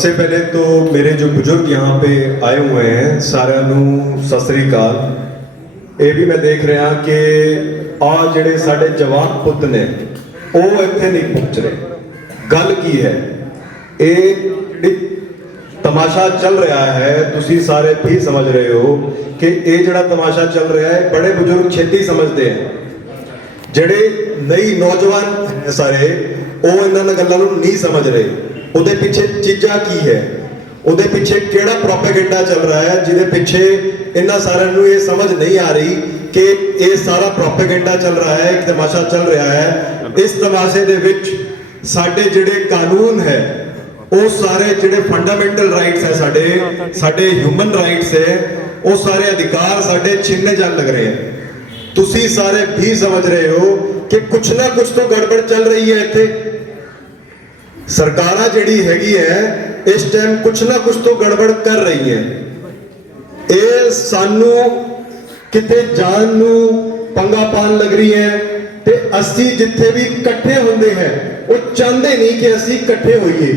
सबसे पहले तो मेरे जो बुजुर्ग यहाँ पे आए हुए हैं साਰਿਆਂ ਨੂੰ ਸਤਿ ਸ੍ਰੀ ਅਕਾਲ। ਇਹ ਵੀ ਮੈਂ ਦੇਖ ਰਿਹਾ ਕਿ ਆ ਜਿਹੜੇ ਸਾਡੇ ਜਵਾਨ ਪੁੱਤ ਨੇ ਉਹ ਇੱਥੇ ਨਹੀਂ ਪਹੁੰਚ ਰਹੇ। ਗੱਲ ਕੀ ਹੈ, ਇਹ ਤਮਾਸ਼ਾ ਚੱਲ ਰਿਹਾ ਹੈ, ਤੁਸੀਂ ਸਾਰੇ ਵੀ ਸਮਝ ਰਹੇ ਹੋ ਕਿ ਇਹ ਜਿਹੜਾ ਤਮਾਸ਼ਾ ਚੱਲ ਰਿਹਾ ਹੈ ਬੜੇ ਬਜ਼ੁਰਗ ਛੇਤੀ ਸਮਝਦੇ ਆ। ਜਿਹੜੇ ਨਈ ਨੌਜਵਾਨ ਹੈ ਸਾਰੇ ਉਹ ਇਹਨਾਂ ਗੱਲਾਂ ਨੂੰ ਨਹੀਂ ਸਮਝ ਰਹੇ। ਉਹਦੇ ਪਿੱਛੇ ਚੀਜ਼ਾਂ ਕੀ ਹੈ, ਉਹਦੇ ਪਿੱਛੇ ਕਿਹੜਾ ਪ੍ਰੋਪੇਗੈਂਡਾ ਚੱਲ ਰਿਹਾ ਹੈ ਜਿਹਦੇ ਪਿੱਛੇ ਇਹਨਾਂ ਸਾਰਿਆਂ ਨੂੰ ਇਹ ਸਮਝ ਨਹੀਂ ਆ ਰਹੀ ਕਿ ਇਹ ਸਾਰਾ ਪ੍ਰੋਪੇਗੈਂਡਾ ਚੱਲ ਰਿਹਾ ਹੈ, ਇੱਕ ਤਮਾਸ਼ਾ ਚੱਲ ਰਿਹਾ ਹੈ। ਇਸ ਤਮਾਸ਼ੇ ਦੇ ਵਿੱਚ ਸਾਡੇ ਜਿਹੜੇ ਕਾਨੂੰਨ ਹੈ ਉਹ ਸਾਰੇ ਜਿਹੜੇ ਫੰਡਾਮੈਂਟਲ ਰਾਈਟਸ ਹੈ ਸਾਡੇ ਹਿਊਮਨ ਰਾਈਟਸ ਹੈ ਉਹ ਸਾਰੇ ਅਧਿਕਾਰ ਸਾਡੇ ਛੀਨने ਜਾਣ ਲੱਗ ਰਹੇ हैं। ਤੁਸੀਂ ਸਾਰੇ ਵੀ ਸਮਝ ਰਹੇ ਹੋ ਕਿ ਕੁਛ ਨਾ ਕੁਛ तो गड़बड़ चल रही है। ਇੱਥੇ ਸਰਕਾਰਾਂ ਜਿਹੜੀ ਹੈਗੀ ਹੈ ਇਸ ਟਾਈਮ ਕੁਛ ਨਾ ਕੁਛ तो गड़बड़ ਕਰ ਰਹੀ ਹੈ। ਇਹ ਸਾਨੂੰ ਕਿਤੇ ਜਾਣ ਨੂੰ ਪੰਗਾ ਪਾਣ ਲੱਗ ਰਹੀ ਹੈ ਤੇ ਅਸੀਂ ਜਿੱਥੇ ਵੀ ਇਕੱਠੇ ਹੁੰਦੇ ਹੈ ਉਹ ਚਾਹੁੰਦੇ ਨਹੀਂ ਕਿ ਅਸੀਂ ਇਕੱਠੇ ਹੋਈਏ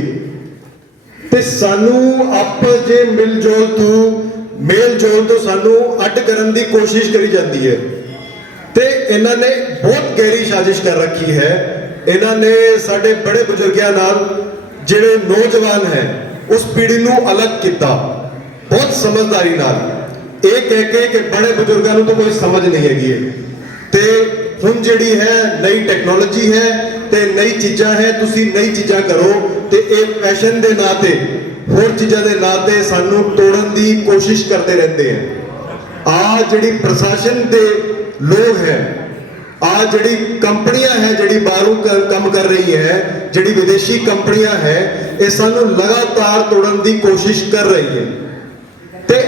ਤੇ ਸਾਨੂੰ ਆਪਸ ਜੇ ਮਿਲ ਜੋਲ ਤੋਂ ਸਾਨੂੰ ਅੱਡ ਕਰਨ ਦੀ ਕੋਸ਼ਿਸ਼ ਕਰੀ ਜਾਂਦੀ ਹੈ। ਤੇ ਇਹਨਾਂ ਨੇ ਬਹੁਤ ਗਹਿਰੀ ਸਾਜ਼ਿਸ਼ ਕਰ ਰੱਖੀ ਹੈ। ਇਹਨਾਂ ਨੇ ਸਾਡੇ ਬੜੇ ਬਜ਼ੁਰਗਾਂ ਨਾਲ ਜਿਹੜੇ ਨੌਜਵਾਨ ਹੈ ਉਸ ਪੀੜ੍ਹੀ ਨੂੰ ਅਲੱਗ ਕੀਤਾ ਬਹੁਤ ਸਮਝਦਾਰੀ ਨਾਲ। ਇਹ ਕਹਿ ਕੇ ਕਿ ਬੜੇ ਬਜ਼ੁਰਗਾਂ ਨੂੰ ਤਾਂ ਕੋਈ ਸਮਝ ਨਹੀਂ ਹੈਗੀ ਹੈ ਤੇ ਹੁਣ ਜਿਹੜੀ ਹੈ ਨਈ ਟੈਕਨੋਲੋਜੀ ਹੈ ਤੇ ਨਈ ਚੀਜ਼ਾਂ ਹੈ, ਤੁਸੀਂ ਨਈ ਚੀਜ਼ਾਂ ਕਰੋ ਤੇ ਇਹ ਫੈਸ਼ਨ ਦੇ ਨਾਂ ਤੇ ਹੋਰ ਚੀਜ਼ਾਂ ਦੇ ਨਾਂ ਤੇ ਸਾਨੂੰ ਤੋੜਨ ਦੀ ਕੋਸ਼ਿਸ਼ ਕਰਦੇ ਰਹਿੰਦੇ ਆ। ਆ ਜਿਹੜੀ ਪ੍ਰਸ਼ਾਸਨ ਦੇ ਲੋਕ ਹੈ, ਆ ਜਿਹੜੀ ਕੰਪਨੀਆਂ ਹੈ ਜਿਹੜੀ ਬਾਹਰੋਂ ਕੰਮ ਕਰ ਰਹੀ ਹੈ, ਜਿਹੜੀ ਵਿਦੇਸ਼ੀ ਕੰਪਨੀਆਂ ਹੈ ਇਹ ਸਾਨੂੰ ਲਗਾਤਾਰ ਤੋੜਨ ਦੀ ਕੋਸ਼ਿਸ਼ ਕਰ ਰਹੀ ਹੈ। ਤੇ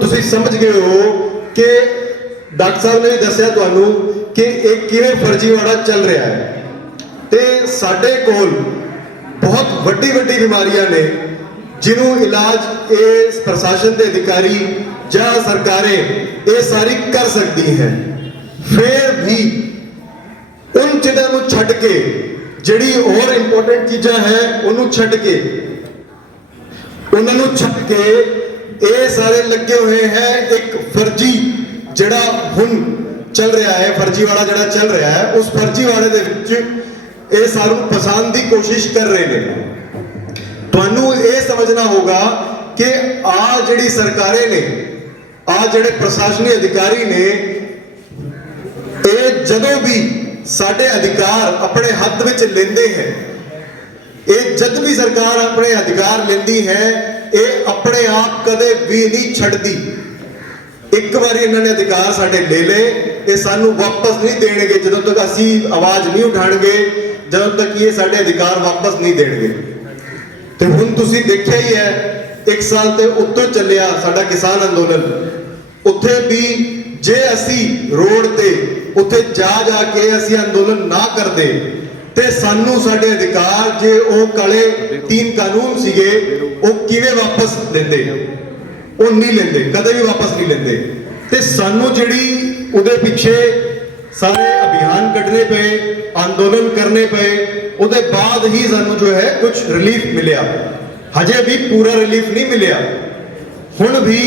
ਤੁਸੀਂ ਸਮਝ ਗਏ ਹੋ ਕਿ ਡਾਕਟਰ ਸਾਹਿਬ ਨੇ ਦੱਸਿਆ ਤੁਹਾਨੂੰ ਕਿ ਇਹ ਕਿਵੇਂ ਫਰਜ਼ੀਵਾੜਾ ਚੱਲ ਰਿਹਾ ਹੈ ਤੇ ਸਾਡੇ ਕੋਲ ਬਹੁਤ ਵੱਡੀ ਬਿਮਾਰੀਆਂ ਨੇ ਜਿਹਨੂੰ ਇਲਾਜ ਇਹ ਪ੍ਰਸ਼ਾਸਨ ਦੇ ਅਧਿਕਾਰੀ ਜਾਂ ਸਰਕਾਰੇ ਇਹ ਸਾਰੀ ਕਰ ਸਕਦੀ ਹੈ। ਫਿਰ ਵੀ ਉਨ ਚੀਜ਼ਾਂ ਨੂੰ ਛੱਡ ਕੇ ਜਿਹੜੀ ਹੋਰ ਇੰਪੋਰਟੈਂਟ ਚੀਜ਼ਾਂ ਹੈ ਉਹਨੂੰ ਛੱਡ ਕੇ ਉਹਨਾਂ ਨੂੰ ਛੱਡ ਕੇ ਇਹ ਸਾਰੇ ਲੱਗੇ ਹੋਏ ਹੈ ਇੱਕ ਫਰਜ਼ੀ ਜਿਹੜਾ ਹੁਣ ਚੱਲ ਰਿਹਾ ਹੈ, ਫਰਜ਼ੀਵਾੜਾ ਜਿਹੜਾ ਚੱਲ ਰਿਹਾ ਹੈ ਉਸ ਫਰਜ਼ੀਵਾੜੇ ਦੇ ਵਿੱਚ ਇਹ ਸਾਰੂ ਫਸਾਉਣ ਦੀ ਕੋਸ਼ਿਸ਼ ਕਰ ਰਹੇ ਨੇ। ਤੁਹਾਨੂੰ ਇਹ ਸਮਝਣਾ ਹੋਗਾ ਕਿ ਆ ਜਿਹੜੀ ਸਰਕਾਰੇ ਨੇ, ਆ ਜਿਹੜੇ ਪ੍ਰਸ਼ਾਸਨੀ ਅਧਿਕਾਰੀ ਨੇ ਇਹ ਜਦੋਂ ਵੀ ਸਾਡੇ ਅਧਿਕਾਰ ਆਪਣੇ ਹੱਥ ਵਿੱਚ ਲੈਂਦੇ ਹੈ, ਇਹ ਜਦ ਵੀ ਸਰਕਾਰ ਆਪਣੇ ਅਧਿਕਾਰ ਲੈਂਦੀ ਹੈ ਇਹ ਆਪਣੇ ਆਪ ਕਦੇ ਵੀ ਨਹੀਂ ਛੱਡਦੀ। ਇੱਕ ਵਾਰੀ ਇਹਨਾਂ ਨੇ ਅਧਿਕਾਰ ਸਾਡੇ ਲੈ ਲਏ ਇਹ ਸਾਨੂੰ ਵਾਪਸ ਨਹੀਂ ਦੇਣਗੇ ਜਦੋਂ ਤੱਕ ਅਸੀਂ ਆਵਾਜ਼ ਨਹੀਂ ਉਠਾਣਗੇ, ਜਦੋਂ ਤੱਕ ਇਹ ਸਾਡੇ ਅਧਿਕਾਰ ਵਾਪਸ ਨਹੀਂ ਦੇਣਗੇ। ਤੇ ਹੁਣ ਤੁਸੀਂ ਦੇਖਿਆ ਹੀ ਹੈ 1 ਸਾਲ ਤੇ ਉੱਤੋਂ ਚੱਲਿਆ ਸਾਡਾ ਕਿਸਾਨ ਅੰਦੋਲਨ। ਉੱਥੇ ਵੀ ਜੇ ਅਸੀਂ ਰੋਡ ਤੇ ਉੱਥੇ ਜਾ ਕੇ ਅਸੀਂ ਅੰਦੋਲਨ ਨਾ ਕਰਦੇ ਤੇ ਸਾਨੂੰ ਸਾਡੇ ਅਧਿਕਾਰ ਜੇ ਉਹ ਕਾਲੇ 3 ਕਾਨੂੰਨ ਸੀਗੇ ਉਹ ਕਿਵੇਂ ਵਾਪਸ ਦਿੰਦੇ? ਉਹ ਨਹੀਂ ਲੈਂਦੇ, ਕਦੇ ਵੀ ਵਾਪਸ ਨਹੀਂ ਲੈਂਦੇ। ਤੇ ਸਾਨੂੰ ਜਿਹੜੀ ਉਹਦੇ ਪਿੱਛੇ ਸਾਰੇ ਅਭਿਆਨ ਕੱਢਨੇ ਪਏ, ਅੰਦੋਲਨ ਕਰਨੇ ਪਏ, ਉਹਦੇ ਬਾਅਦ ਹੀ ਸਾਨੂੰ ਜੋ ਹੈ ਕੁਝ ਰਿਲੀਫ ਮਿਲਿਆ। ਹਜੇ ਵੀ ਪੂਰਾ ਰਿਲੀਫ ਨਹੀਂ ਮਿਲਿਆ। ਹੁਣ ਵੀ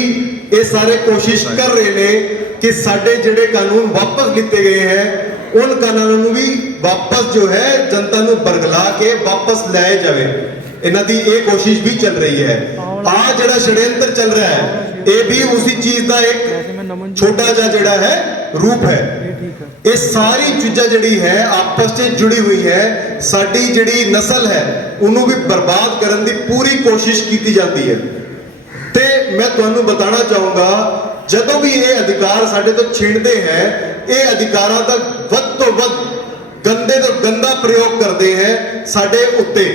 ਇਹ ਸਾਰੇ ਕੋਸ਼ਿਸ਼ ਕਰ ਰਹੇ ਨੇ ਕਿ ਸਾਡੇ ਜਿਹੜੇ ਕਾਨੂੰਨ ਵਾਪਸ ਲਿੱਤੇ ਗਏ ਹੈ उन कानूनों ਨੂੰ ਵੀ ਵਾਪਸ ਜੋ ਹੈ ਜਨਤਾ ਨੂੰ ਬਰਗਲਾ ਕੇ ਵਾਪਸ ਲਾਇਆ ਜਾਵੇ। ਇਹਨਾਂ ਦੀ ਇਹ ਕੋਸ਼ਿਸ਼ ਵੀ ਚੱਲ ਰਹੀ ਹੈ। ਆ ਜਿਹੜਾ षड्यंत्र ਚੱਲ ਰਿਹਾ ਹੈ ਇਹ ਵੀ ਉਸੇ ਚੀਜ਼ ਦਾ ਇੱਕ ਛੋਟਾ ਜਿਹਾ ਜਿਹੜਾ ਹੈ ਰੂਪ ਹੈ। ਇਹ ਸਾਰੀ ਚੀਜ਼ਾਂ ਜਿਹੜੀ ਹੈ ਆਪਸ ਵਿੱਚ ਜੁੜੀ ਹੋਈ ਹੈ। ਸਾਡੀ ਜਿਹੜੀ ਨਸਲ ਹੈ ਉਹਨੂੰ ਵੀ ਬਰਬਾਦ ਕਰਨ ਦੀ ਪੂਰੀ ਕੋਸ਼ਿਸ਼ ਕੀਤੀ ਜਾਂਦੀ ਹੈ। ਤੇ ਮੈਂ ਤੁਹਾਨੂੰ ਬਤਾਣਾ ਚਾਹੂੰਗਾ ਜਦੋਂ ਵੀ ਇਹ ਅਧਿਕਾਰ ਸਾਡੇ ਤੋਂ ਛਿੰਦੇ ਹੈ ਇਹ ਅਧਿਕਾਰਾਂ ਦਾ ਵੱਧ ਤੋਂ ਵੱਧ ਗੰਦੇ ਤੋਂ ਗੰਦਾ ਪ੍ਰਯੋਗ ਕਰਦੇ ਹੈ ਸਾਡੇ ਉੱਤੇ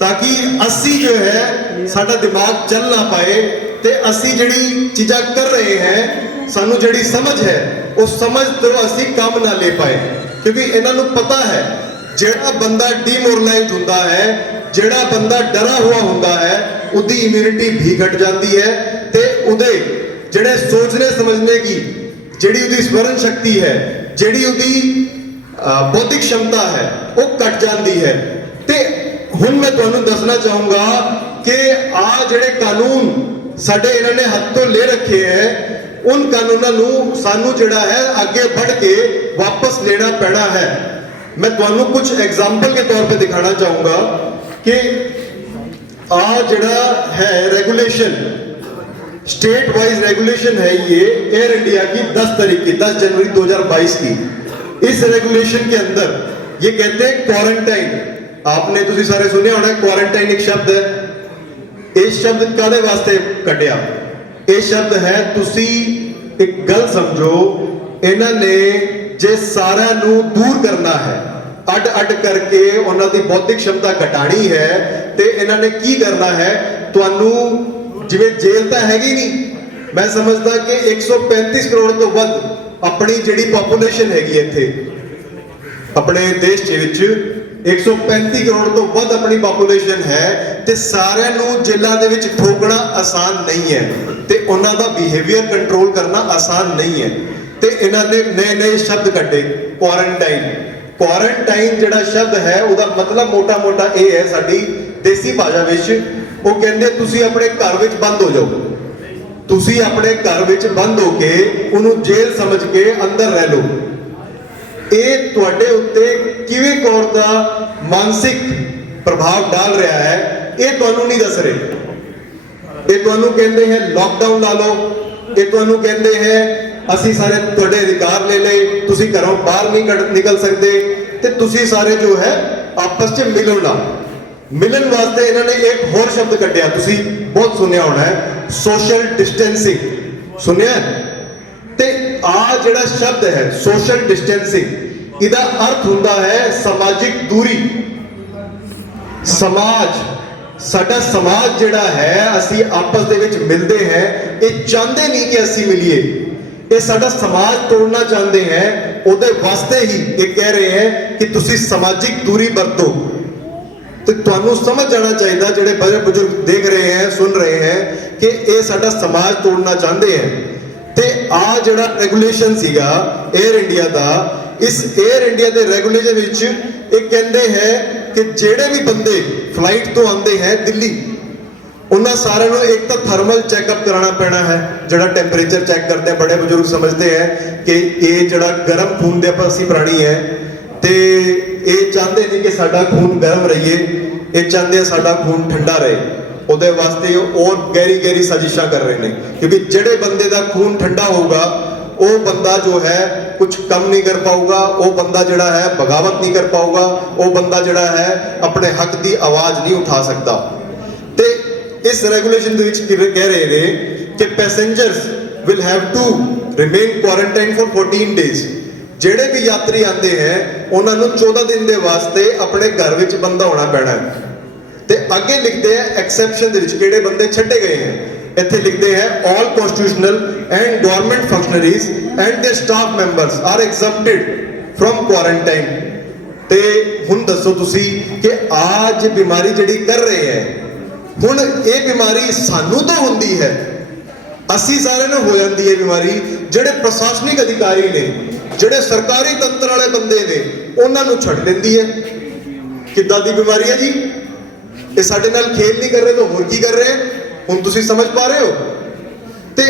ਤਾਂ ਕਿ ਅਸੀਂ ਜੋ ਹੈ ਸਾਡਾ ਦਿਮਾਗ ਚੱਲ ਨਾ ਪਾਏ ਤੇ ਅਸੀਂ ਜਿਹੜੀ ਚੀਜ਼ਾਂ ਕਰ ਰਹੇ ਹਾਂ ਸਾਨੂੰ ਜਿਹੜੀ ਸਮਝ ਹੈ ਉਹ ਸਮਝ ਤੋਂ ਅਸੀਂ ਕੰਮ ਨਾ ਲੈ ਪਾਏ। ਕਿਉਂਕਿ ਇਹਨਾਂ ਨੂੰ ਪਤਾ ਹੈ ਜਿਹੜਾ ਬੰਦਾ ਡੀਮੋਰਲਾਈਜ਼ ਹੁੰਦਾ ਹੈ, ਜਿਹੜਾ ਬੰਦਾ ਡਰਾ ਹੋਇਆ ਹੁੰਦਾ ਹੈ ਉਹਦੀ ਇਮਿਊਨਿਟੀ ਵੀ ਘਟ ਜਾਂਦੀ ਹੈ ਤੇ ਉਹਦੇ ਜਿਹੜੇ ਸੋਚਣੇ ਸਮਝਣੇ की ਜਿਹੜੀ ਉਹਦੀ ਸਵਰਨ ਸ਼ਕਤੀ ਹੈ, ਜਿਹੜੀ ਉਹਦੀ ਬੌਧਿਕ क्षमता है वो घट जाती है। ते ਹੁਣ ਮੈਂ ਤੁਹਾਨੂੰ ਦੱਸਣਾ ਚਾਹੂੰਗਾ ਕਿ ਆ ਜਿਹੜੇ ਕਾਨੂੰਨ ਸਾਡੇ ਇਹਨਾਂ ਨੇ ਹੱਥ ਤੋਂ ਲੈ ਰੱਖੇ ਹੈ, उन कानूनों ਨੂੰ ਸਾਨੂੰ ਜਿਹੜਾ है आगे बढ़ के वापस लेना पैना है। मैं ਤੁਹਾਨੂੰ कुछ एग्जाम्पल के तौर पे दिखाना चाहूंगा कि आ जड़ा है रेगुलेशन, स्टेट वाइज रेगुलेशन है ये एयर इंडिया की 10 जनवरी 2022 की। इस रेगुलेशन के अंदर ये कहते हैं क्वारंटाइन। आपने तुसी सारे सुने होना, क्वारंटाइन एक शब्द है। इस शब्द कादे वास्ते कटिया? ਇਹ ਸ਼ਬਦ ਹੈ, ਤੁਸੀਂ ਇੱਕ ਗੱਲ ਸਮਝੋ, ਇਹਨਾਂ ਨੇ ਜੇ ਸਾਰਿਆਂ ਨੂੰ ਦੂਰ ਕਰਨਾ ਹੈ, ਅੱਡ ਕਰਕੇ ਉਹਨਾਂ ਦੀ ਬੌਧਿਕ ਸ਼ਮਤਾ ਘਟਾਣੀ ਹੈ, ਤੇ ਇਹਨਾਂ ਨੇ ਕੀ ਕਰਨਾ ਹੈ, ਤੁਹਾਨੂੰ ਜਿਵੇਂ ਜੇਲ੍ਹ ਤਾਂ ਹੈਗੀ ਨਹੀਂ, ਮੈਂ ਸਮਝਦਾ ਕਿ 135 ਕਰੋੜ ਤੋਂ ਵੱਧ ਆਪਣੀ ਜਿਹੜੀ ਪੋਪੂਲੇਸ਼ਨ ਹੈਗੀ ਇੱਥੇ ਆਪਣੇ ਦੇਸ਼ ਦੇ ਵਿੱਚ 135 ਕਰੋੜ ਤੋਂ ਵੱਧ ਆਪਣੀ ਪੋਪੂਲੇਸ਼ਨ ਹੈ, ਤੇ ਸਾਰਿਆਂ ਨੂੰ ਜੇਲ੍ਹਾਂ ਦੇ ਵਿੱਚ ਠੋਕਣਾ ਆਸਾਨ ਨਹੀਂ ਹੈ, ਤੇ ਉਹਨਾਂ ਦਾ ਬਿਹੇਵੀਅਰ ਕੰਟਰੋਲ ਕਰਨਾ ਆਸਾਨ ਨਹੀਂ ਹੈ। ਤੇ ਇਹਨਾਂ ਨੇ ਨਏ ਸ਼ਬਦ ਕੱਢੇ, ਕੁਆਰੰਟਾਈਨ ਜਿਹੜਾ ਸ਼ਬਦ ਹੈ ਉਹਦਾ ਮਤਲਬ ਮੋਟਾ ਇਹ ਹੈ, ਸਾਡੀ ਦੇਸੀ ਭਾਸ਼ਾ ਵਿੱਚ ਉਹ ਕਹਿੰਦੇ ਤੁਸੀਂ ਆਪਣੇ ਘਰ ਵਿੱਚ ਬੰਦ ਹੋ ਜਾਓ, ਤੁਸੀਂ ਆਪਣੇ ਘਰ ਵਿੱਚ ਬੰਦ ਹੋ ਕੇ ਉਹਨੂੰ ਜੇਲ੍ਹ ਸਮਝ ਕੇ ਅੰਦਰ ਰਹਿ ਲਓ। ਇਹ ਤੁਹਾਡੇ ਉੱਤੇ ਕਿਵੇਂ ਕੌਰ ਦਾ ਮਾਨਸਿਕ ਪ੍ਰਭਾਵ ਡਾਲ ਰਿਹਾ ਹੈ, ਇਹ ਤੁਹਾਨੂੰ ਨਹੀਂ ਦੱਸ ਰਹੇ। ਇਹ ਤੁਹਾਨੂੰ ਕਹਿੰਦੇ ਹੈ ਲੌਕਡਾਊਨ ਲਾ ਲਓ, ਇਹ ਤੁਹਾਨੂੰ ਕਹਿੰਦੇ ਹੈ ਅਸੀਂ ਸਾਰੇ ਤੁਹਾਡੇ ਅਧਿਕਾਰ ਲੈ ਲਏ, ਤੁਸੀਂ ਘਰੋਂ ਬਾਹਰ ਨਹੀਂ ਨਿਕਲ ਸਕਦੇ, ਤੇ ਤੁਸੀਂ ਸਾਰੇ ਜੋ ਹੈ ਆਪਸ 'ਚ ਮਿਲੋ ਨਾ। ਮਿਲਣ ਵਾਸਤੇ ਇਹਨਾਂ ਨੇ ਇੱਕ ਹੋਰ ਸ਼ਬਦ ਕੱਢਿਆ, ਤੁਸੀਂ ਬਹੁਤ ਸੁਣਿਆ ਹੋਣਾ ਹੈ, ਸੋਸ਼ਲ ਡਿਸਟੈਂਸਿੰਗ। ਸੁਣਿਆ? ਤੇ ਆ ਜਿਹੜਾ ਸ਼ਬਦ ਹੈ ਸੋਸ਼ਲ ਡਿਸਟੈਂਸਿੰਗ, ਇਹਦਾ ਅਰਥ ਹੁੰਦਾ ਹੈ ਸਮਾਜਿਕ ਦੂਰੀ। ਸਮਾਜ, ਸਾਡਾ ਸਮਾਜ ਜਿਹੜਾ ਹੈ, ਅਸੀਂ ਆਪਸ ਦੇ ਵਿੱਚ ਮਿਲਦੇ ਹਾਂ, ਇਹ ਚਾਹੁੰਦੇ ਨਹੀਂ ਕਿ ਅਸੀਂ ਮਿਲੀਏ, ਇਹ ਸਾਡਾ ਸਮਾਜ ਤੋੜਨਾ ਚਾਹੁੰਦੇ ਹੈ। ਉਹਦੇ ਵਾਸਤੇ ਹੀ ਇਹ ਕਹਿ ਰਹੇ ਹੈ ਕਿ ਤੁਸੀਂ ਸਮਾਜਿਕ ਦੂਰੀ ਵਰਤੋ। ਤੇ ਤੁਹਾਨੂੰ ਸਮਝ ਜਾਣਾ ਚਾਹੀਦਾ, ਜਿਹੜੇ ਬੜੇ ਬਜ਼ੁਰਗ ਦੇਖ ਰਹੇ ਹੈ, ਸੁਣ ਰਹੇ ਹੈ, ਕਿ ਇਹ ਸਾਡਾ ਸਮਾਜ ਤੋੜਨਾ ਚਾਹੁੰਦੇ ਹੈ। ਤੇ ਆ ਜਿਹੜਾ ਰੈਗੂਲੇਸ਼ਨ ਸੀਗਾ 에ਅਰ ਇੰਡੀਆ ਦਾ, ਇਸ 에ਅਰ ਇੰਡੀਆ ਦੇ ਰੈਗੂਲੇਸ਼ਨ ਵਿੱਚ ਇਹ ਕਹਿੰਦੇ ਹੈ ਕਿ ਜਿਹੜੇ ਵੀ ਬੰਦੇ ਫਲਾਈਟ ਤੋਂ ਆਉਂਦੇ ਹੈ ਦਿੱਲੀ, ਉਹਨਾਂ ਸਾਰਿਆਂ ਨੂੰ ਇੱਕ ਤਾਂ ਥਰਮਲ ਚੈੱਕਅਪ ਕਰਾਉਣਾ ਪੈਣਾ ਹੈ, ਜਿਹੜਾ ਟੈਂਪਰੇਚਰ ਚੈੱਕ ਕਰਦੇ ਆ। ਬੜੇ ਬਜ਼ੁਰਗ ਸਮਝਦੇ ਹੈ ਕਿ ਇਹ ਜਿਹੜਾ ਗਰਮ ਖੂਨ ਦੇ ਆਪਾਂ ਅਸੀਂ ਪ੍ਰਾਣੀ ਹੈ, ਤੇ ਇਹ ਚਾਹੁੰਦੇ ਨਹੀਂ ਕਿ ਸਾਡਾ ਖੂਨ ਗਰਮ ਰਹੀਏ, ਇਹ ਚਾਹੁੰਦੇ ਆ ਸਾਡਾ ਖੂਨ ਠੰਡਾ ਰਹੇ। ਉਹਦੇ ਵਾਸਤੇ और गहरी साजिशां कर रहे हैं, क्योंकि ਜਿਹੜੇ ਬੰਦੇ ਦਾ ਖੂਨ ਠੰਡਾ ਹੋਊਗਾ ਉਹ ਬੰਦਾ ਜੋ ਹੈ ਕੁਝ ਕੰਮ ਨਹੀਂ ਕਰ ਪਾਊਗਾ, ਉਹ ਬੰਦਾ ਜਿਹੜਾ ਹੈ ਬਗਾਵਤ ਨਹੀਂ ਕਰ ਪਾਊਗਾ, ਉਹ ਬੰਦਾ ਜਿਹੜਾ ਹੈ ਆਪਣੇ ਹੱਕ ਦੀ ਆਵਾਜ਼ ਨਹੀਂ ਉਠਾ ਸਕਦਾ। ਤੇ ਇਸ ਰੈਗੂਲੇਸ਼ਨ ਦੇ ਵਿੱਚ ਕਹਿ ਰਹੇ ਨੇ ਕਿ passengers will have to remain quarantine for 14 days. ਜਿਹੜੇ ਵੀ ਯਾਤਰੀ ਆਉਂਦੇ ਹੈ ਉਹਨਾਂ ਨੂੰ 14 ਦਿਨ ਦੇ ਵਾਸਤੇ ਆਪਣੇ ਘਰ ਵਿੱਚ ਬੰਦ ਹੋਣਾ ਪੈਣਾ ਹੈ। ਤੇ ਅੱਗੇ ਲਿਖਦੇ ਹੈ ਐਕਸੈਪਸ਼ਨ ਦੇ ਵਿੱਚ ਕਿਹੜੇ ਬੰਦੇ ਛੱਡੇ ਗਏ ਹੈ। ਇੱਥੇ ਲਿਖਦੇ ਹੈ all constitutional and government functionaries and their staff members are exempted from quarantine. ਤੇ ਹੁਣ ਦੱਸੋ ਤੁਸੀਂ ਕਿ ਅੱਜ ਬਿਮਾਰੀ ਜਿਹੜੀ ਕਰ ਰਹੇ ਹੈ, ਹੁਣ ਇਹ ਬਿਮਾਰੀ ਸਾਨੂੰ ਤਾਂ ਹੁੰਦੀ ਹੈ, ਅਸੀਂ ਸਾਰਿਆਂ ਨੂੰ ਹੋ ਜਾਂਦੀ ਹੈ ਬਿਮਾਰੀ। ਜਿਹੜੇ ਪ੍ਰਸ਼ਾਸਨਿਕ ਅਧਿਕਾਰੀ ਨੇ, ਜਿਹੜੇ ਸਰਕਾਰੀ ਤੰਤਰ ਵਾਲੇ ਬੰਦੇ ਨੇ, ਉਹਨਾਂ ਨੂੰ ਛੱਡ ਲੈਂਦੀ ਹੈ। ਕਿੱਦਾਂ ਦੀ ਬਿਮਾਰੀ ਹੈ ਜੀ? ਇਹ ਸਾਡੇ ਨਾਲ ਖੇਲ ਨਹੀਂ ਕਰ ਰਹੇ ਤਾਂ ਹੋਰ ਕੀ ਕਰ ਰਹੇ? ਹੁਣ ਤੁਸੀਂ ਸਮਝ ਪਾ ਰਹੇ ਹੋ? ਤੇ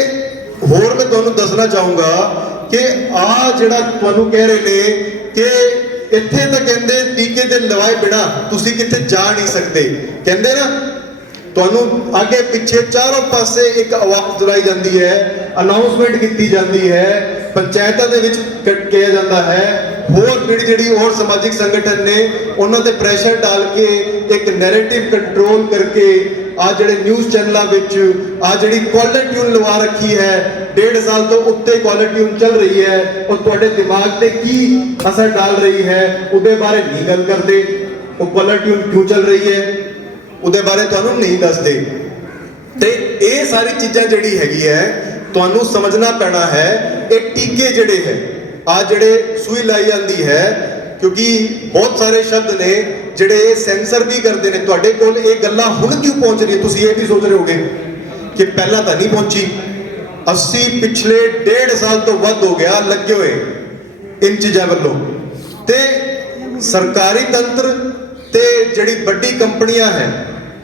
ਹੋਰ ਮੈਂ ਤੁਹਾਨੂੰ ਦੱਸਣਾ ਚਾਹੂੰਗਾ ਕਿ ਆ ਜਿਹੜਾ ਤੁਹਾਨੂੰ ਕਹਿ ਰਹੇ ਨੇ ਕਿ ਇੱਥੇ ਤਾਂ ਕਹਿੰਦੇ ਟੀਕੇ ਦੇ ਲਵਾਏ ਬਿਨਾ ਤੁਸੀਂ ਕਿੱਥੇ ਜਾ ਨਹੀਂ ਸਕਦੇ, ਕਹਿੰਦੇ ਨਾ ਤੁਹਾਨੂੰ ਅੱਗੇ ਪਿੱਛੇ ਚਾਰੋਂ ਪਾਸੇ ਇੱਕ ਆਵਾਜ਼ ਦੁਹਰਾਈ ਜਾਂਦੀ ਹੈ, ਅਨਾਉਂਸਮੈਂਟ ਕੀਤੀ ਜਾਂਦੀ ਹੈ, ਪੰਚਾਇਤਾਂ ਦੇ ਵਿੱਚ ਕਿਹਾ ਜਾਂਦਾ ਹੈ, ਹੋਰ ਜਿਹੜੀ ਹੋਰ ਸਮਾਜਿਕ ਸੰਗਠਨ ਨੇ ਉਹਨਾਂ ਤੇ ਪ੍ਰੈਸ਼ਰ ਡਾਲ ਕੇ ਇੱਕ ਨੈਰੇਟਿਵ ਕੰਟਰੋਲ ਕਰਕੇ ਆ ਜਿਹੜੇ ਨਿਊਜ਼ ਚੈਨਲਾਂ ਵਿੱਚ ਆ ਜਿਹੜੀ ਕਾਲਰ ਟਿਊਨ ਲਵਾ ਰੱਖੀ ਹੈ, 1.5 ਸਾਲ ਤੋਂ ਉੱਤੇ ਕਾਲਰ ਟਿਊਨ ਚੱਲ ਰਹੀ ਹੈ, ਉਹ ਤੁਹਾਡੇ ਦਿਮਾਗ ਤੇ ਕੀ ਅਸਰ ਡਾਲ ਰਹੀ ਹੈ ਉਹਦੇ ਬਾਰੇ ਨਹੀਂ ਗੱਲ ਕਰਦੇ। ਉਹ ਕਾਲਰ ਟਿਊਨ ਕਿਉਂ ਚੱਲ ਰਹੀ ਹੈ ਉਹਦੇ ਬਾਰੇ ਤੁਹਾਨੂੰ ਨਹੀਂ ਦੱਸਦੇ। ਤੇ ਇਹ ਸਾਰੀ ਚੀਜ਼ਾਂ ਜਿਹੜੀ ਹੈਗੀ ਹੈ ਤੁਹਾਨੂੰ ਸਮਝਣਾ ਪੈਣਾ ਹੈ। ਇਹ ਟੀਕੇ ਜਿਹੜੇ ਹੈ ਆ ਜਿਹੜੇ ਸੂਈ ਲਾਈ ਜਾਂਦੀ ਹੈ, ਕਿਉਂਕਿ ਬਹੁਤ ਸਾਰੇ ਸ਼ਬਦ ਨੇ ਜਿਹੜੇ ਸੈਂਸਰ ਵੀ ਕਰਦੇ ਨੇ। ਤੁਹਾਡੇ ਕੋਲ ਇਹ ਗੱਲਾਂ ਹੁਣ ਕਿਉਂ ਪਹੁੰਚ ਰਹੀ ਹੈ? ਤੁਸੀਂ ਇਹ ਵੀ ਸੋਚ ਰਹੇ ਹੋਗੇ ਕਿ ਪਹਿਲਾਂ ਤਾਂ ਨਹੀਂ ਪਹੁੰਚੀ। ਅਸੀਂ ਪਿਛਲੇ 1.5 ਸਾਲ ਤੋਂ ਵੱਧ ਹੋ ਗਿਆ ਲੱਗੇ ਹੋਏ ਇਨ ਚੀਜ਼ਾਂ ਵੱਲੋਂ। ਤੇ ਸਰਕਾਰੀ ਤੰਤਰ ਤੇ ਜਿਹੜੀ ਵੱਡੀ ਕੰਪਨੀਆਂ ਹੈ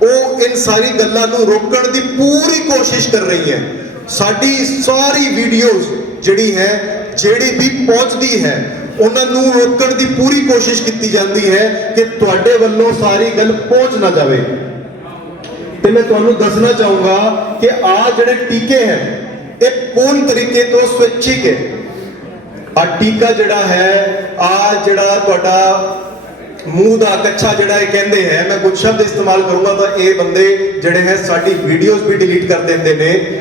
ਉਹ ਇਨ ਸਾਰੀ ਗੱਲਾਂ ਨੂੰ ਰੋਕਣ ਦੀ ਪੂਰੀ ਕੋਸ਼ਿਸ਼ ਕਰ ਰਹੀ ਹੈ। ਸਾਡੀ ਸਾਰੀ ਵੀਡੀਓਜ਼ ਜਿਹੜੀ ਹੈ ਜਿਹੜੀ ਵੀ ਪਹੁੰਚਦੀ ਹੈ ਉਹਨਾਂ ਨੂੰ ਰੋਕਣ ਦੀ ਪੂਰੀ ਕੋਸ਼ਿਸ਼ ਕੀਤੀ ਜਾਂਦੀ ਹੈ ਕਿ ਤੁਹਾਡੇ ਵੱਲੋਂ ਸਾਰੀ ਗੱਲ ਪਹੁੰਚ ਨਾ ਜਾਵੇ। ਤੇ ਮੈਂ ਤੁਹਾਨੂੰ ਦੱਸਣਾ ਚਾਹੂੰਗਾ ਕਿ ਆ ਜਿਹੜੇ ਟੀਕੇ ਹੈ ਇਹ ਪੂਰਨ ਤਰੀਕੇ ਤੋਂ ਸਵੈਚਿਕ ਹੈ। ਆ ਟੀਕਾ ਜਿਹੜਾ ਹੈ ਆ ਜਿਹੜਾ ਤੁਹਾਡਾ ਮੂੰਹ ਦਾ ਕੱਛਾ ਜਿਹੜਾ ਇਹ ਕਹਿੰਦੇ ਹੈ, ਮੈਂ ਕੁਝ ਸ਼ਬਦ ਇਸਤੇਮਾਲ ਕਰੂੰਗਾ ਤਾਂ ਇਹ ਬੰਦੇ ਜਿਹੜੇ ਹੈ ਸਾਡੀ ਵੀਡੀਓਜ਼ ਵੀ ਡਿਲੀਟ ਕਰ ਦਿੰਦੇ ਨੇ।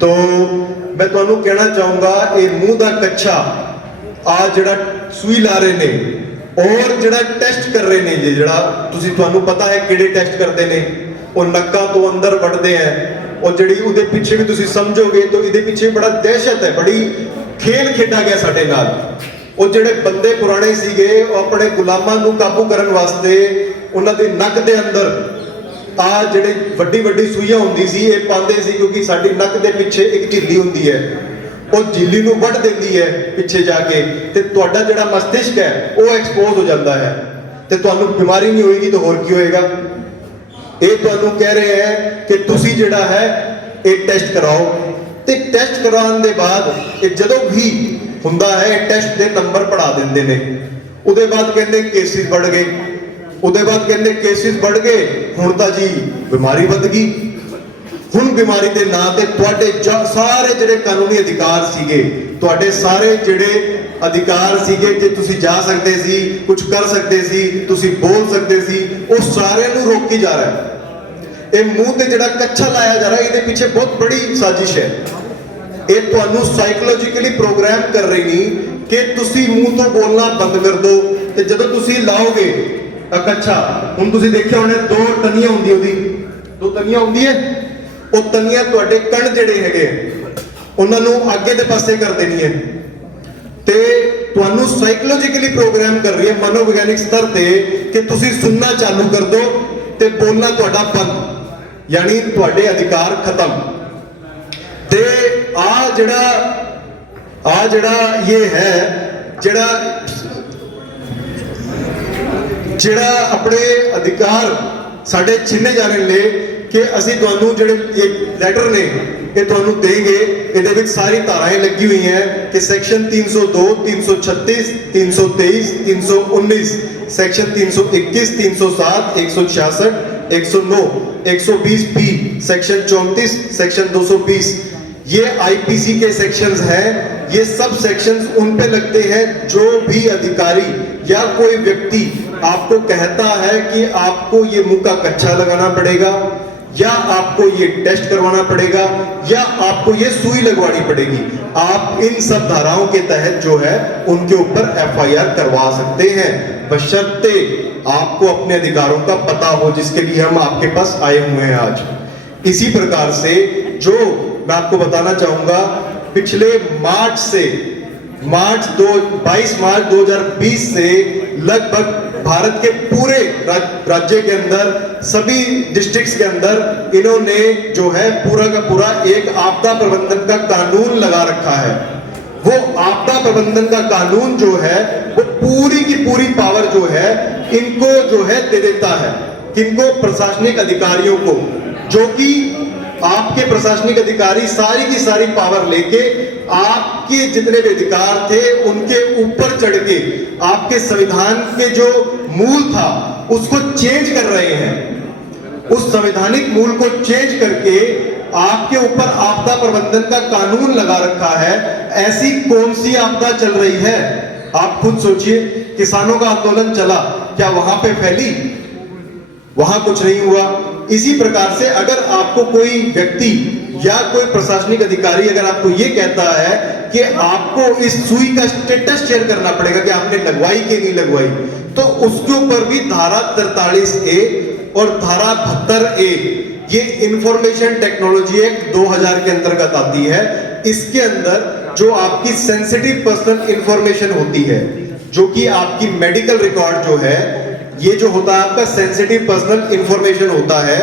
तो मैं तुहानू कहना चाहूंगा ये मुंह का कच्छा आ जड़ा सूई ला रहे ने और जड़ा टेस्ट कर रहे ने जी जड़ा तुसी तुहानू पता है किहड़े टेस्ट करते ने वो नक्कां तो अंदर वड़दे हैं और जड़ी उहदे पीछे भी तुसी समझोगे तो इहदे पीछे बड़ा दहशत है, बड़ी खेल खेडा गया साडे नाल। और ਜਿਹੜੇ ਬੰਦੇ ਪੁਰਾਣੇ ਸੀਗੇ ਉਹ ਆਪਣੇ ਗੁਲਾਮਾਂ ਨੂੰ ਕਾਬੂ ਕਰਨ ਵਾਸਤੇ ਉਹਨਾਂ ਦੇ ਨੱਕ ਦੇ ਅੰਦਰ ਆ ਜਿਹੜੇ ਵੱਡੀ ਵੱਡੀ ਸੂਈਆਂ ਹੁੰਦੀ ਸੀ ਇਹ ਪਾਉਂਦੇ ਸੀ ਕਿਉਂਕਿ ਸਾਡੀ ਨੱਕ ਦੇ ਪਿੱਛੇ ਇੱਕ ਝਿੱਲੀ ਹੁੰਦੀ ਹੈ, ਉਹ ਝਿੱਲੀ ਨੂੰ ਵੱਢ ਦਿੰਦੀ ਹੈ ਪਿੱਛੇ ਜਾ ਕੇ ਤੇ ਤੁਹਾਡਾ ਜਿਹੜਾ ਮਸਤਿਸ਼ਕ ਹੈ ਉਹ ਐਕਸਪੋਜ਼ ਹੋ ਜਾਂਦਾ ਹੈ ਤੇ ਤੁਹਾਨੂੰ ਬਿਮਾਰੀ ਨਹੀਂ ਹੋਏਗੀ ਤਾਂ ਹੋਰ ਕੀ ਹੋਏਗਾ। ਇਹ ਤੁਹਾਨੂੰ ਕਹਿ ਰਹੇ ਹੈ ਕਿ ਤੁਸੀਂ ਜਿਹੜਾ ਹੈ ਇਹ ਟੈਸਟ ਕਰਾਓ ਤੇ ਟੈਸਟ ਕਰਾਉਣ ਦੇ ਬਾਅਦ ਇਹ ਜਦੋਂ ਵੀ ਹੁੰਦਾ है टेस्ट के नंबर पढ़ा देंगे ने। उसके बाद कहते केसिस बढ़ गए, उसके बाद कहते केसिस बढ़ गए हुण तां जी बीमारी वध गई। हुण बीमारी के नाम ते तुहाडे सारे जिहड़े कानूनी अधिकार सीगे तुहाडे सारे जिहड़े अधिकार सीगे जे तुसीं जा सकते सी कुछ कर सकते सी तुसीं बोल सकते सी वो सारे नूं रोकी जा रहा है। ये मुंह ते जिहड़ा कच्छा लाया जा रहा है इहदे पीछे बहुत बड़ी साजिश है। ये तुहानू साइकोलॉजिकली प्रोग्राम कर रही कि तुसी मुंह तो बोलना बंद कर दो ते जदों तुसी लाओगे कच्छा हुण तुसी देखिया होने दो तनियां हुंदी ओदी दो तनियां हुंदी है वो तनियां तुहाडे कण जिहड़े हैगे उन्हां नू आगे दे पासे कर देनी है ते तुहानू साइकोलॉजिकली प्रोग्राम कर रही है मनोविज्ञानिक स्तर ते कि तुसी सुनना चालू कर दो ते बोलना तुहाडा बंद, यानी तुहाडे अधिकार खत्म। ते आ जड़ा ये है जड़ा अपने अधिकार साडे छिन्ने जाने ले कि असी तुहानू जिहड़े ये लैटर ने ये तुहानू देंगे इहदे विच सारी धाराएं लगी हुई हैं कि section 302 336 323 319 section 321 307 166 109 120 B section 34 section 220 ये आईपीसी के सेक्शंस हैं। ये सब सेक्शंस उन पे लगते हैं जो भी अधिकारी या कोई व्यक्ति आपको कहता है कि आपको ये मुंह का कच्छा लगाना पड़ेगा या आपको ये टेस्ट करवाना पड़ेगा या आपको ये सुई लगवानी पड़ेगी, आप इन सब धाराओं के तहत जो है उनके ऊपर एफआईआर करवा सकते हैं बशर्ते आपको अपने अधिकारों का पता हो जिसके लिए हम आपके पास आए हुए हैं आज। इसी प्रकार से जो मैं आपको बताना चाहूंगा पिछले मार्च 22 मार्च 2020 से लगभग भारत के पूरे राज्य के अंदर सभी डिस्ट्रिक्ट्स के अंदर इन्होंने जो है पूरा का पूरा एक आपदा प्रबंधन का कानून लगा रखा है। वो आपदा प्रबंधन का कानून जो है वो पूरी की पूरी पावर जो है इनको जो है दे देता है, किनको प्रशासनिक अधिकारियों को, जो कि आपके प्रशासनिक अधिकारी सारी की सारी पावर लेके आपके जितने भी अधिकार थे उनके ऊपर चढ़ के आपके संविधान के जो मूल था उसको चेंज कर रहे हैं। उस संवैधानिक मूल को चेंज करके आपके ऊपर आपदा प्रबंधन का कानून लगा रखा है। ऐसी कौन सी आपदा चल रही है आप खुद सोचिए। किसानों का आंदोलन चला, क्या वहां पे फैली? वहां कुछ नहीं हुआ। इसी प्रकार से अगर आपको कोई व्यक्ति या कोई प्रशासनिक अधिकारी अगर आपको ये कहता है कि आपको इस सुई का स्टेटस शेयर करना पड़ेगा कि आपने लगवाई कि नहीं लगवाई, तो उसके ऊपर भी धारा 43A और धारा 72A ये इंफॉर्मेशन टेक्नोलॉजी एक्ट 2000 के अंतर्गत आती है। इसके अंदर जो आपकी सेंसिटिव पर्सनल इंफॉर्मेशन होती है, जो कि आपकी मेडिकल रिकॉर्ड जो है, ये जो होता है आपका सेंसिटिव पर्सनल इंफॉर्मेशन होता है,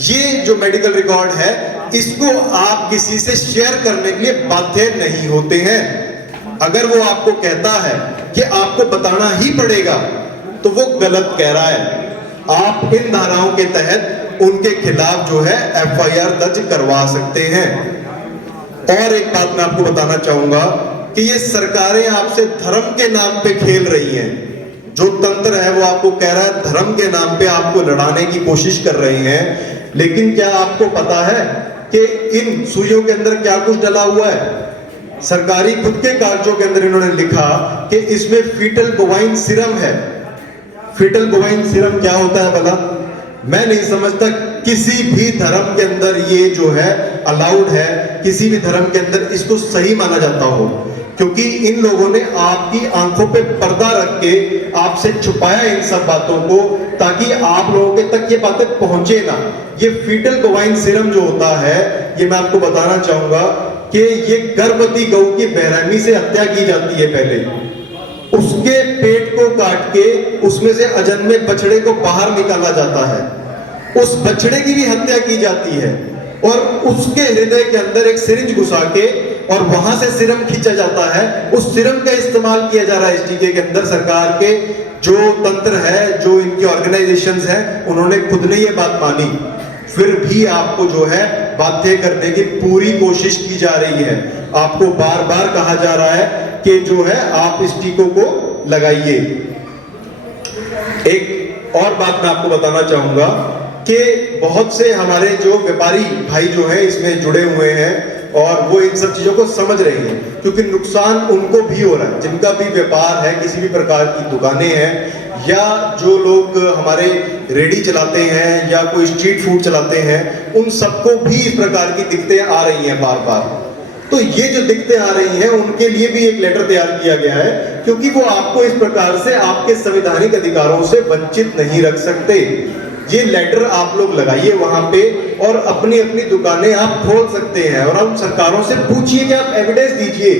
ये जो मेडिकल रिकॉर्ड है इसको आप किसी से शेयर करने के लिए बाध्य नहीं होते हैं। अगर वो आपको कहता है कि आपको बताना ही पड़ेगा तो वो गलत कह रहा है। आप इन धाराओं के तहत उनके खिलाफ जो है एफआईआर दर्ज करवा सकते हैं। और एक बात मैं आपको बताना चाहूंगा कि ये सरकारें आपसे धर्म के नाम पे खेल रही हैं। जो तंत्र है वो आपको कह रहा है धर्म के नाम पे आपको लड़ाने की कोशिश कर रहे हैं, लेकिन क्या आपको पता है कि इन सुइयों के अंदर क्या कुछ डला हुआ है? सरकारी खुद के कागजों के अंदर इन्होंने लिखा कि इसमें फीटल बोवाइन सीरम है। फीटल बोवाइन सीरम क्या होता है भला? मैं नहीं समझता किसी भी धर्म के अंदर ये जो है अलाउड है, किसी भी धर्म के अंदर इसको सही माना जाता हो, क्योंकि इन लोगों ने आपकी आंखों पे पर्दा रख के आपसे छुपाया इन सब बातों को, ताकि आप लोगों के तक ये बातें पहुंचे ना। ये फीटल बोवाइन सीरम जो होता है, ये मैं आपको बताना चाहूंगा कि ये गर्भवती गौ की बेरहमी से हत्या की जाती है। पहले उसके पेट को काट के उसमें से अजन्मे बछड़े को बाहर निकाला जाता है, उस बछड़े की भी हत्या की जाती है और उसके हृदय के अंदर एक सिरिंज घुसा के और वहां से सीरम खींचा जाता है। उस सीरम का इस्तेमाल किया जा रहा है इस टीके के अंदर। सरकार के जो तंत्र है, जो इनकी ऑर्गेनाइजेशंस हैं, उन्होंने खुद ने ये बात मानी, फिर भी आपको जो है बाध्य करने की पूरी कोशिश की जा रही है। आपको बार बार कहा जा रहा है कि जो है आप इस टीकों को लगाइए। एक और बात मैं आपको बताना चाहूंगा कि बहुत से हमारे जो व्यापारी भाई जो है इसमें जुड़े हुए हैं और वो इन सब चीजों को समझ रहे हैं, क्योंकि नुकसान उनको भी हो रहा है। जिनका भी व्यापार है, किसी भी प्रकार की दुकानें हैं, या जो लोग हमारे रेडी चलाते हैं या कोई स्ट्रीट फूड चलाते हैं, उन सबको भी इस प्रकार की दिक्कतें आ रही हैं बार बार। तो ये जो दिक्कतें आ रही हैं उनके लिए भी एक लेटर तैयार किया गया है, क्योंकि वो आपको इस प्रकार से आपके संवैधानिक अधिकारों से वंचित नहीं रख सकते। ये लेटर आप लोग लगाइए वहां पे और अपनी अपनी दुकानें आप खोल सकते हैं और आप सरकारों से पूछिए कि आप एविडेंस दीजिए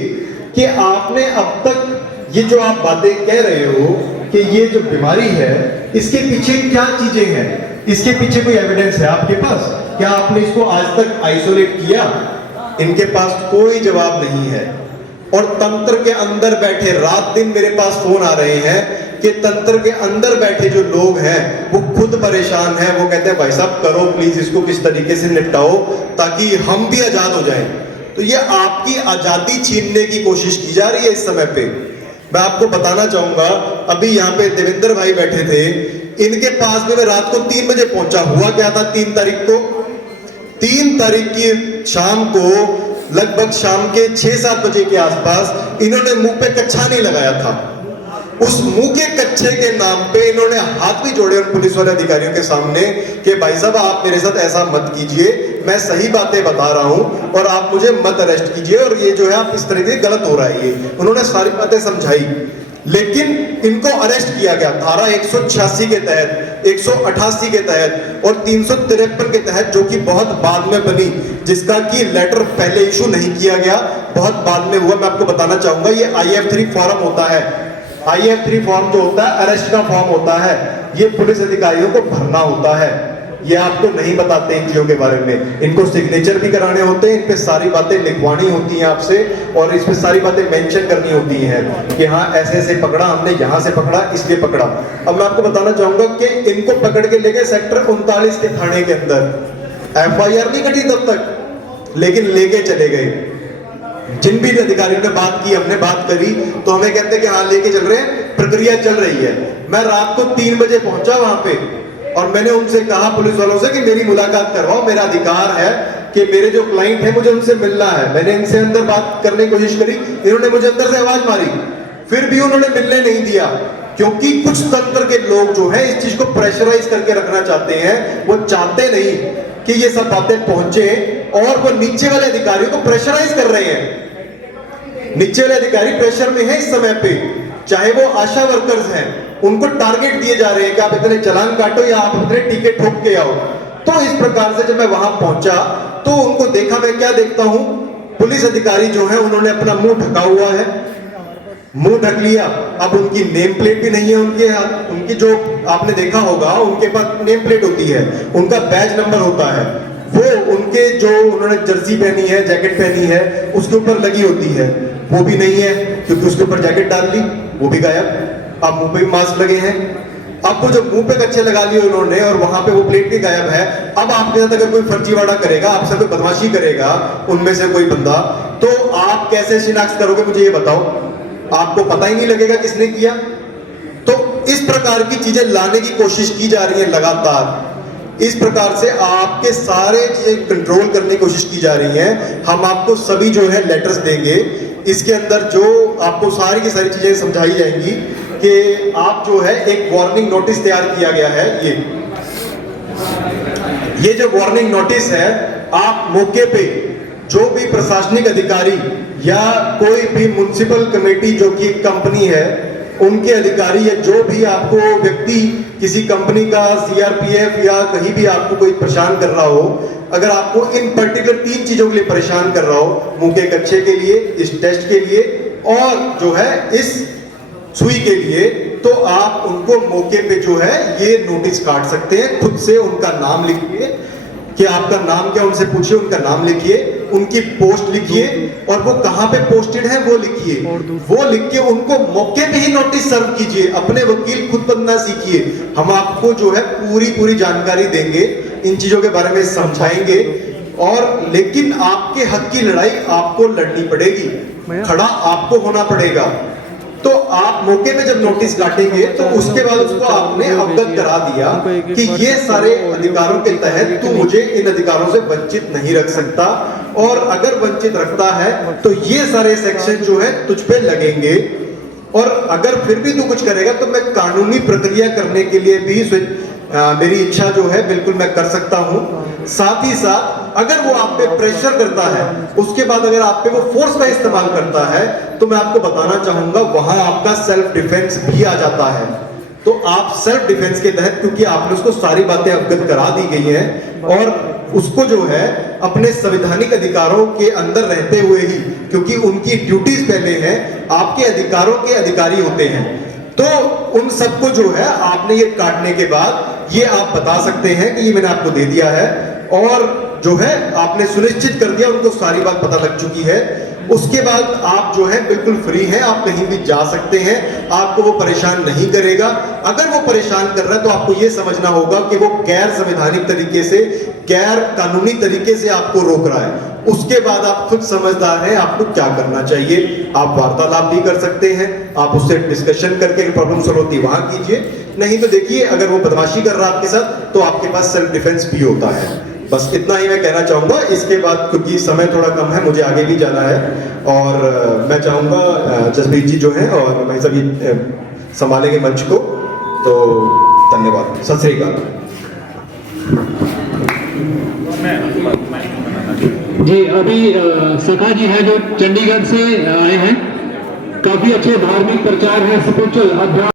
कि आपने अब तक ये जो आप बातें कह रहे हो कि ये जो बीमारी है इसके पीछे क्या चीजें हैं, इसके पीछे कोई एविडेंस है आपके पास? क्या आपने इसको आज तक आइसोलेट किया? इनके पास कोई जवाब नहीं है। और तंत्र के अंदर बैठे रात दिन मेरे पास फोन आ रहे हैं कि तंत्र के अंदर बैठे जो लोग हैं वो खुद परेशान हैं। वो कहते हैं भाई साहब करो प्लीज, इसको किस तरीके से निपटाओ ताकि हम भी आजाद हो जाएं। तो ये आपकी आजादी छीनने की कोशिश की जा रही है इस समय पे। मैं आपको बताना चाहूंगा, अभी यहाँ पे देवेंद्र भाई बैठे थे, इनके पास में मैं रात को 3 बजे पहुंचा। हुआ क्या था 3 तारीख को? 3 तारीख की शाम को लगभग शाम के 6-7 बजे के आसपास इन्होंने मुंह पे कच्छा नहीं लगाया था। उस मुंह के कच्छे के नाम पे इन्होंने हाथ भी जोड़े उन पुलिस वाले अधिकारियों के सामने कि भाई साहब आप मेरे साथ ऐसा मत कीजिए, मैं सही बातें बता रहा हूं और आप मुझे मत अरेस्ट कीजिए, और ये जो है आप इस तरीके गलत हो रहा है। ये उन्होंने सारी बातें समझाई, लेकिन इनको अरेस्ट किया गया धारा 186 के तहत, 188 के तहत और 353 के तहत, जो कि बहुत बाद में बनी, जिसका कि लेटर पहले इशू नहीं किया गया, बहुत बाद में हुआ। मैं आपको बताना चाहूंगा ये IF3 फॉर्म होता है। IF3 फॉर्म जो होता है अरेस्ट का फॉर्म होता है, ये पुलिस अधिकारियों को भरना होता है। ये आपको नहीं बताते इन चीजों के बारे में। इनको सिग्नेचर भी कराने होते हैं, इन पे सारी बातें लिखवानी होती हैं आपसे और इस पे सारी बातें मेंशन करनी होती हैं कि हाँ ऐसे ऐसे पकड़ा हमने, यहाँ से पकड़ा, इसलिए पकड़ा। अब मैं आपको बताना चाहूंगा कि इनको पकड़ के ले गए सेक्टर 39 के थाने के अंदर। FIR नहीं कटी तब तक, लेकिन लेके चले गए। जिन भी अधिकारियों ने बात की, हमने बात करी, तो हमें कहते हैं कि हाँ लेके चल रहे हैं, प्रक्रिया चल रही है। मैं रात को 3 बजे पहुंचा वहां पे और मैंने उनसे कहा पुलिस वालों से कि मेरी मुलाकात करवाओ, मेरा अधिकार है कि मेरे जो क्लाइंट है मुझे उनसे मिलना है। मैंने इनसे अंदर बात करने की कोशिश करी, इन्होंने मुझे अंदर से आवाज मारी, फिर भी उन्होंने मिलने नहीं दिया, क्योंकि कुछ तंत्र के लोग जो है इस चीज को प्रेशराइज करके रखना चाहते हैं। वो चाहते नहीं कि ये सब बातें पहुंचे और वो नीचे वाले अधिकारियों को प्रेशराइज कर रहे हैं। नीचे वाले अधिकारी प्रेशर में है इस समय पे, चाहे वो आशा वर्कर्स हैं, उनको टारगेट दिए जा रहे हैं कि आप इतने चालान काटो या आप इतने टीके ठोक के आओ। तो इस प्रकार से जब मैं वहां पहुंचा तो उनको देखा, मैं क्या देखता हूं, पुलिस अधिकारी जो है उन्होंने अपना मुंह ढका हुआ है, मुंह ढक लिया। अब उनकी नेम प्लेट भी नहीं है उनके हाथ, उनकी जो आपने देखा होगा उनके पास नेम प्लेट होती है, उनका बैज नंबर होता है, वो उनके जो उन्होंने जर्सी पहनी है, जैकेट पहनी है, उसके ऊपर लगी होती है, वो भी नहीं है, क्योंकि उसके ऊपर जैकेट डाल ली, वो भी गायब। अब मुंह पे भी मास्क लगे हैं। अब वो जो मुंह पे कच्चे लगा लिए उन्होंने और वहां पे वो प्लेट भी गायब है। अब आपके साथ अगर कोई फर्जीवाड़ा करेगा, आपसे कोई बदमाशी करेगा, उनमें से कोई बंदा, तो आप कैसे शिनाख्त करोगे, मुझे ये बताओ? आपको पता ही नहीं लगेगा किसने किया। तो इस प्रकार की चीजें लाने की कोशिश की जा रही है लगातार। इस प्रकार से आपके सारे चीजें कंट्रोल करने की कोशिश की जा रही है। हम आपको सभी जो है लेटर्स देंगे, इसके अंदर जो आपको सारी की सारी चीजें समझाई जाएंगी कि आप जो है एक वार्निंग नोटिस तैयार किया गया है। ये जो वार्निंग नोटिस है, आप मौके पे जो भी प्रशासनिक अधिकारी या कोई भी म्युनिसिपल कमेटी जो कि कंपनी है उनके अधिकारी या जो भी आपको व्यक्ति किसी कंपनी का सीआरपीएफ या कहीं भी आपको कोई परेशान कर रहा हो, अगर आपको इन पर्टिकुलर 3 चीजों के लिए परेशान कर रहा हो, मुंह के कच्चे के लिए, इस टेस्ट के लिए और जो है इस सुई के लिए, तो आप उनको मौके पे जो है ये नोटिस काट सकते हैं। खुद से उनका नाम लिखिए कि आपका नाम क्या, उनसे पूछिए, उनका नाम लिखिए, उनकी पोस्ट लिखिए और वो कहां पे पोस्टेड है वो लिखिए। वो लिख के उनको मौके पे ही नोटिस सर्व कीजिए। अपने वकील खुद बनना सीखिए। हम आपको जो है पूरी जानकारी देंगे, इन चीजों के बारे में समझाएंगे और लेकिन आपके हक की लड़ाई आपको लड़नी पड़ेगी, खड़ा आपको होना पड़ेगा। तो आप मौके पे जब नोटिस काटेंगे तो उसके बाद उसको आपने अवगत करा दिया कि ये सारे अधिकारों के तहत तू मुझे इन अधिकारों से वंचित नहीं रख सकता, और अगर वंचित रखता है तो ये सारे सेक्शन जो है तुझ पे लगेंगे, और अगर फिर भी तू कुछ करेगा तो मैं कानूनी प्रक्रिया करने के लिए भी मेरी इच्छा जो है बिल्कुल मैं कर सकता हूं। साथ ही साथ अगर वो आप पे प्रेशर करता है, उसके बाद अगर आप पे वो फोर्स का इस्तेमाल करता है, तो मैं आपको बताना चाहूंगा वहां आपका सेल्फ डिफेंस भी आ जाता है। तो आप सेल्फ डिफेंस के तहत, क्योंकि आपने उसको सारी बातें अवगत करा दी गई हैं और उसको जो है अपने संवैधानिक अधिकारों के अंदर रहते हुए ही, क्योंकि उनकी ड्यूटीज पहले हैं, आपके अधिकारों के अधिकारी होते हैं, तो उन सबको जो है आपने ये काटने के बाद ये आप बता सकते हैं कि ये मैंने आपको दे दिया है और जो है आपने सुनिश्चित कर दिया, उनको सारी बात पता लग चुकी है। उसके बाद आप जो है बिल्कुल फ्री हैं, आप कहीं भी जा सकते हैं, आपको वो परेशान नहीं करेगा। अगर वो परेशान कर रहा है तो आपको ये समझना होगा कि वो गैर संवैधानिक तरीके से, गैर कानूनी तरीके से आपको रोक रहा है। उसके बाद आप खुद समझदार हैं, आपको क्या करना चाहिए। आप वार्तालाप भी कर सकते हैं, आप उससे डिस्कशन करके प्रॉब्लम सॉल्व होती वहां कीजिए, नहीं तो देखिए अगर वो बदमाशी कर रहा है आपके साथ तो आपके पास सेल्फ डिफेंस भी होता है। बस इतना ही मैं कहना चाहूंगा। इसके बाद क्योंकि समय थोड़ा कम है, मुझे आगे भी जाना है और मैं चाहूंगा जसबीर जी जो है और भाई साहब संभालेंगे मंच को, तो धन्यवाद। सत श्री अकाल जी। अभी सखा जी हैं जो चंडीगढ़ से आए हैं, काफी अच्छे धार्मिक प्रचार है, स्पिरिचुअल अध्यात्म